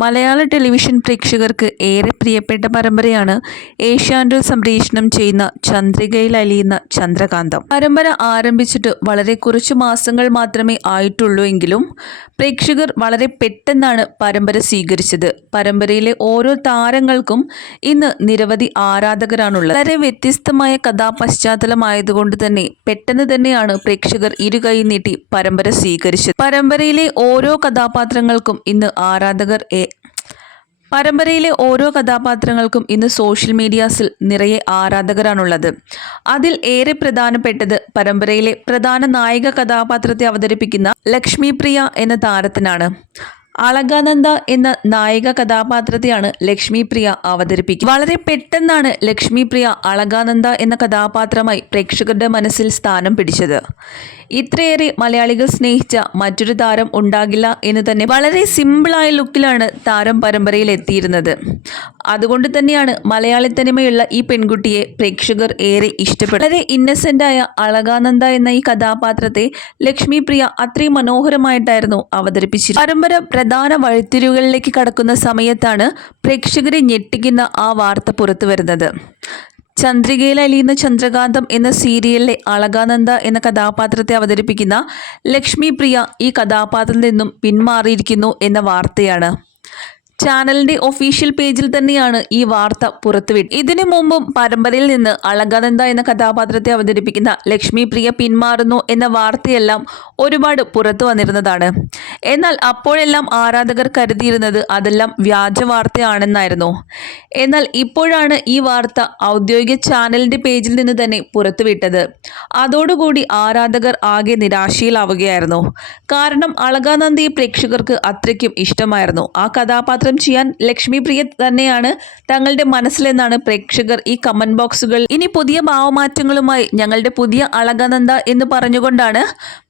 മലയാള television പ്രേക്ഷകർക്ക് ഏറെ പ്രിയപ്പെട്ട പരമ്പരയാണ് ഏഷ്യാൻഡിൽ സംപ്രേഷണം ചെയ്യുന്ന ചന്ദ്രികയിൽ അലിയുന്ന ചന്ദ്രകാന്തം. പരമ്പര ആരംഭിച്ചിട്ട് വളരെ കുറച്ച് മാസങ്ങൾ മാത്രമേ ആയിട്ടുള്ളൂ എങ്കിലും പ്രേക്ഷകർ വളരെ പെട്ടെന്നാണ് പരമ്പര സ്വീകരിച്ചത്. പരമ്പരയിലെ ഓരോ താരങ്ങൾക്കും ഇന്ന് നിരവധി ആരാധകരാണുള്ളത്. വളരെ വ്യത്യസ്തമായ കഥാപശ്ചാത്തലമായതുകൊണ്ട് തന്നെ പെട്ടെന്ന് തന്നെയാണ് പ്രേക്ഷകർ ഇരുകൈ നീട്ടി പരമ്പര സ്വീകരിച്ചത്. പരമ്പരയിലെ ഓരോ കഥാപാത്രങ്ങൾക്കും ഇന്ന് ആരാധകർ പരമ്പരയിലെ ഓരോ കഥാപാത്രങ്ങൾക്കും ഇന്ന് സോഷ്യൽ മീഡിയാസിൽ നിറയെ ആരാധകരാണുള്ളത്. അതിൽ ഏറെ പ്രധാനപ്പെട്ടത് പരമ്പരയിലെ പ്രധാന നായിക കഥാപാത്രത്തെ അവതരിപ്പിക്കുന്ന ലക്ഷ്മി പ്രിയ എന്ന താരത്തിനാണ്. അളകാനന്ദ എന്ന നായിക കഥാപാത്രത്തെയാണ് ലക്ഷ്മി പ്രിയ അവതരിപ്പിക്കുക. വളരെ പെട്ടെന്നാണ് ലക്ഷ്മി പ്രിയ അളകാനന്ദ എന്ന കഥാപാത്രമായി പ്രേക്ഷകരുടെ മനസ്സിൽ സ്ഥാനം പിടിച്ചത്. ഇത്രയേറെ മലയാളികൾ സ്നേഹിച്ച മറ്റൊരു താരം ഉണ്ടാകില്ല എന്ന് തന്നെ വളരെ സിമ്പിളായ ലുക്കിലാണ് താരം പരമ്പരയിൽ എത്തിയിരുന്നത്. അതുകൊണ്ട് തന്നെയാണ് മലയാളി തനിമയുള്ള ഈ പെൺകുട്ടിയെ പ്രേക്ഷകർ ഏറെ ഇഷ്ടപ്പെടും വളരെ ഇന്നസെന്റായ അളകാനന്ദ എന്ന ഈ കഥാപാത്രത്തെ ലക്ഷ്മി പ്രിയ അത്രയും മനോഹരമായിട്ടായിരുന്നു അവതരിപ്പിച്ചത് പരമ്പര പ്രധാന വഴിത്തിരിവുകളിലേക്ക് കടക്കുന്ന സമയത്താണ് പ്രേക്ഷകരെ ഞെട്ടിക്കുന്ന ആ വാർത്ത പുറത്തു വരുന്നത്. ചന്ദ്രികയിൽ അലിയുന്ന ചന്ദ്രകാന്തം എന്ന സീരിയലിലെ അളകാനന്ദ എന്ന കഥാപാത്രത്തെ അവതരിപ്പിക്കുന്ന ലക്ഷ്മി പ്രിയ ഈ കഥാപാത്രത്തിൽ നിന്നും പിന്മാറിയിരിക്കുന്നു എന്ന വാർത്തയാണ്. ചാനലിന്റെ ഒഫീഷ്യൽ പേജിൽ തന്നെയാണ് ഈ വാർത്ത പുറത്തുവിട്ടത്. ഇതിനു മുമ്പും പരമ്പരയിൽ നിന്ന് അളകാനന്ദ എന്ന കഥാപാത്രത്തെ അവതരിപ്പിക്കുന്ന ലക്ഷ്മി പ്രിയ പിന്മാറുന്നു എന്ന വാർത്തയെല്ലാം ഒരുപാട് പുറത്തു വന്നിരുന്നതാണ്. എന്നാൽ അപ്പോഴെല്ലാം ആരാധകർ കരുതിയിരുന്നത് അതെല്ലാം വ്യാജ വാർത്തയാണെന്നായിരുന്നു. എന്നാൽ ഇപ്പോഴാണ് ഈ വാർത്ത ഔദ്യോഗിക ചാനലിന്റെ പേജിൽ നിന്ന് തന്നെ പുറത്തുവിട്ടത്. അതോടുകൂടി ആരാധകർ ആകെ നിരാശയിലാവുകയായിരുന്നു. കാരണം അളകാനന്ദയെ പ്രേക്ഷകർക്ക് അത്രയ്ക്കും ഇഷ്ടമായിരുന്നു. ആ കഥാപാത്രം ചെയ്യാൻ ലക്ഷ്മി പ്രിയ തന്നെയാണ് തങ്ങളുടെ മനസ്സിലെന്നാണ് പ്രേക്ഷകർ ഈ കമന്റ് ബോക്സുകൾ ഇനി പുതിയ ഭാവമാറ്റങ്ങളുമായി ഞങ്ങളുടെ പുതിയ അളകാനന്ദ എന്ന് പറഞ്ഞുകൊണ്ടാണ്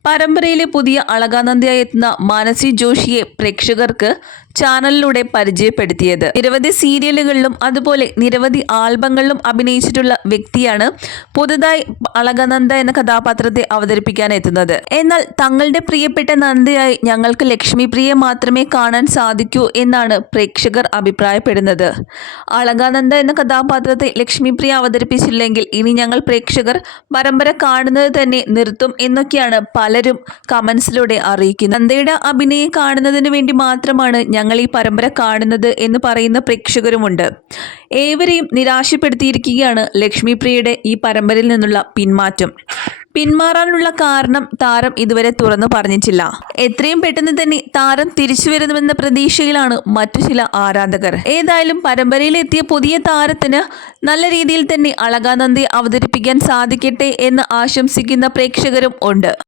പരമ്പരയിലെ പുതിയ അളകാനന്ദയായി എത്തുന്ന മാനസി ജോഷിയെ പ്രേക്ഷകർക്ക് ചാനലിലൂടെ പരിചയപ്പെടുത്തിയത്. നിരവധി സീരിയലുകളിലും അതുപോലെ നിരവധി ആൽബങ്ങളിലും അഭിനയിച്ചിട്ടുള്ള വ്യക്തിയാണ് പുതുതായി അളകനന്ദ എന്ന കഥാപാത്രത്തെ അവതരിപ്പിക്കാൻ എത്തുന്നത്. എന്നാൽ തങ്ങളുടെ പ്രിയപ്പെട്ട നന്ദയായി ഞങ്ങൾക്ക് ലക്ഷ്മി പ്രിയെ മാത്രമേ കാണാൻ സാധിക്കൂ എന്നാണ് പ്രേക്ഷകർ അഭിപ്രായപ്പെടുന്നത്. അളകാനന്ദ എന്ന കഥാപാത്രത്തെ ലക്ഷ്മി പ്രിയ അവതരിപ്പിച്ചില്ലെങ്കിൽ ഇനി ഞങ്ങൾ പ്രേക്ഷകർ പരമ്പര കാണുന്നത് തന്നെ നിർത്തും എന്നൊക്കെയാണ് പലരും കമൻസിലൂടെ അറിയിക്കുന്നത്. നന്ദയുടെ അഭിനയം കാണുന്നതിന് വേണ്ടി മാത്രമാണ് ഞങ്ങൾ ഈ പരമ്പര കാണുന്നത് എന്ന് പറയുന്ന പ്രേക്ഷകരുമുണ്ട്. ഏവരെയും നിരാശപ്പെടുത്തിയിരിക്കുകയാണ് ലക്ഷ്മിപ്രിയയുടെ ഈ പരമ്പരയിൽ നിന്നുള്ള പിന്മാറ്റം. പിന്മാറാനുള്ള കാരണം താരം ഇതുവരെ തുറന്നു പറഞ്ഞിട്ടില്ല. എത്രയും പെട്ടെന്ന് തന്നെ താരം തിരിച്ചു വരുന്നുവെന്ന പ്രതീക്ഷയിലാണ് മറ്റു ചില ആരാധകർ. ഏതായാലും പരമ്പരയിലെത്തിയ പുതിയ താരത്തിന് നല്ല രീതിയിൽ തന്നെ അളകാനന്ദി അവതരിപ്പിക്കാൻ സാധിക്കട്ടെ എന്ന് ആശംസിക്കുന്ന പ്രേക്ഷകരും ഉണ്ട്.